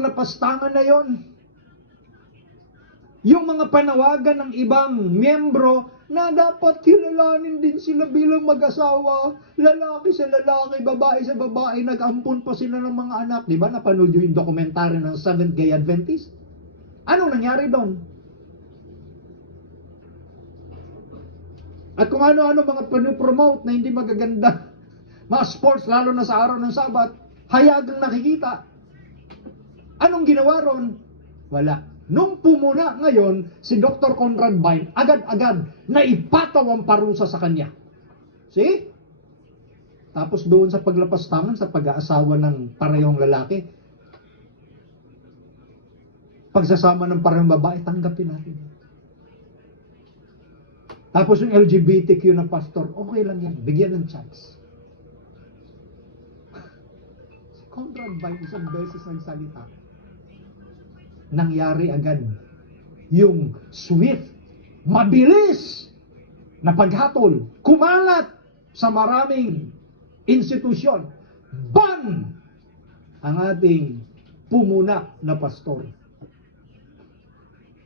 Lapastangan na yon. Yung mga panawagan ng ibang miyembro na dapat kilalanin din sila bilang mag-asawa, lalaki sa lalaki, babae sa babae, nag-ampon pa sila ng mga anak. Di ba napanood yung dokumentary ng Seventh-day Adventist? Anong nangyari doon? At kung ano-ano mga panopromote na hindi magaganda, mga sports, lalo na sa araw ng Sabat, hayagang nakikita. Anong ginawa ron? Wala. Nung pumuna ngayon, si Dr. Conrad Vine, agad-agad na ipataw ang parusa sa kanya. See? Tapos doon sa paglapastangan, sa pag-aasawa ng parehong lalaki, pagsasama ng parehong babae, tanggapin natin. Tapos yung LGBTQ na pastor, okay lang yan, bigyan ng chance. Si Conrad Vine, isang beses nagsalita, nangyari agad yung swift, mabilis na paghatol, kumalat sa maraming institusyon. Ban ang ating pumuna na pastor.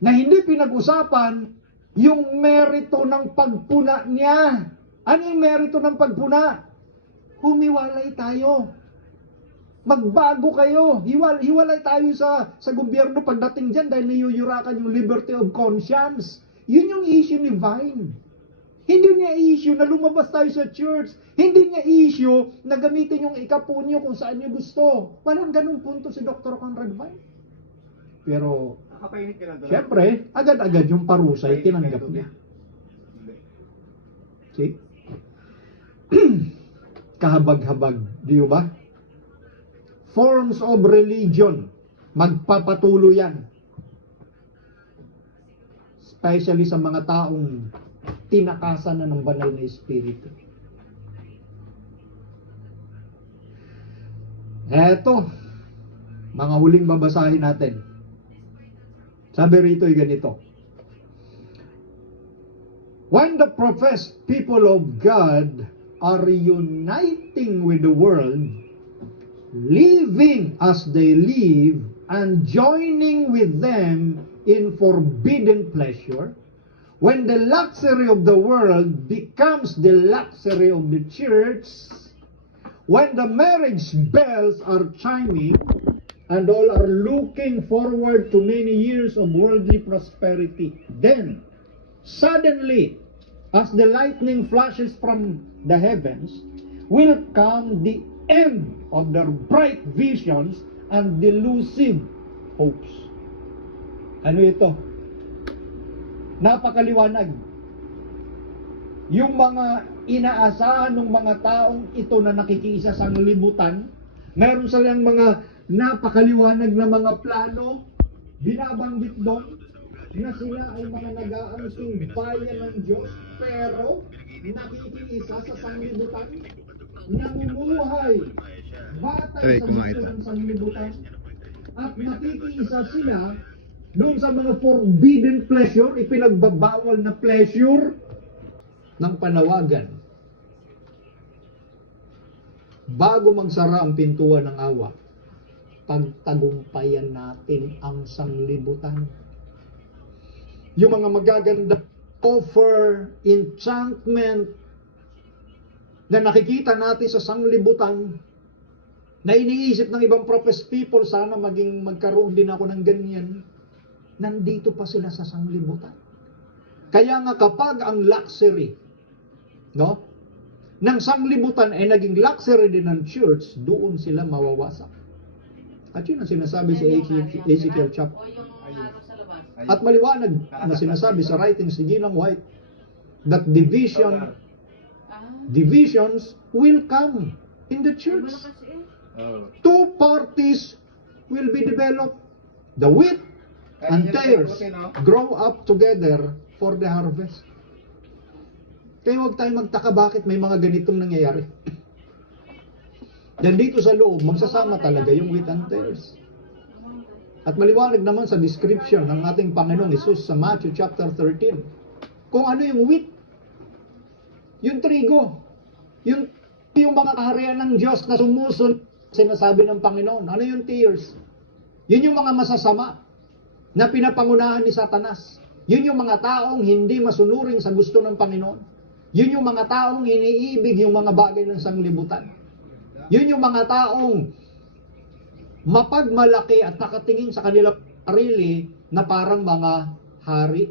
Na hindi pinag-usapan yung merito ng pagpuna niya. Ano yung merito ng pagpuna? Humiwalay tayo. Magbago kayo. Hiwalay tayo sa gobyerno pagdating dyan dahil niyuyurakan yung liberty of conscience. Yun yung issue ni Vine. Hindi niya issue na lumabas tayo sa church. Hindi niya issue na gamitin yung ikapunyo kung saan niyo gusto. Walang ganung punto si Dr. Conrad Vine. Pero, syempre, agad-agad yung parusay, tinanggap niya. See? Kahabag-habag. Di ba? Forms of religion, magpapatuloy yan. Especially sa mga taong tinakasan na ng banal na espiritu. Eto, mga huling babasahin natin. Sabi rito ay ganito. When the professed people of God are uniting with the world, living as they live and joining with them in forbidden pleasure, when the luxury of the world becomes the luxury of the church, when the marriage bells are chiming and all are looking forward to many years of worldly prosperity, then suddenly, as the lightning flashes from the heavens, will come the end of their bright visions and delusive hopes. Ano ito? Napakaliwanag. Yung mga inaasahan ng mga taong ito na nakikiisa sa libutan, meron silang mga napakaliwanag na mga plano, binabanggit doon na sila ay mga nag-aangking bayan ng Diyos, pero nakikiisa sa sanglibutan, namumuhay batay sa gusto ng sanglibutan, at nakikiisa sila doon sa mga forbidden pleasure, ipinagbabawal na pleasure ng panawagan. Bago magsara ang pintuan ng awa, pagtagumpayan natin ang sanglibutan. Yung mga magaganda offer, enchantment, na nakikita natin sa sanglibutan, na iniisip ng ibang professed people, sana magkaroon din ako ng ganyan, nandito pa sila sa sanglibutan. Kaya nga kapag ang luxury, no, ng sanglibutan ay naging luxury din ng church, doon sila mawawasak. At yun ang sinasabi sa Ezekiel chapter. At maliwanag na sinasabi sa writings ni Ginang White that divisions will come in the church. Two parties will be developed. The wheat and tares grow up together for the harvest. Kaya huwag tayong magtaka bakit may mga ganitong nangyayari. Yan dito sa loob, magsasama talaga yung wheat and tares. At maliwanag naman sa description ng ating Panginoong Hesus sa Matthew chapter 13, kung ano yung wheat, yung trigo, yung mga kaharian ng Diyos na sumusunod, sinasabi ng Panginoon. Ano yung tares? Yun yung mga masasama na pinapangunahan ni Satanas. Yun yung mga taong hindi masunuring sa gusto ng Panginoon. Yun yung mga taong iniibig yung mga bagay ng sanglibutan. Yun yung mga taong mapagmalaki at nakatingin sa kanilang sarili na parang mga hari.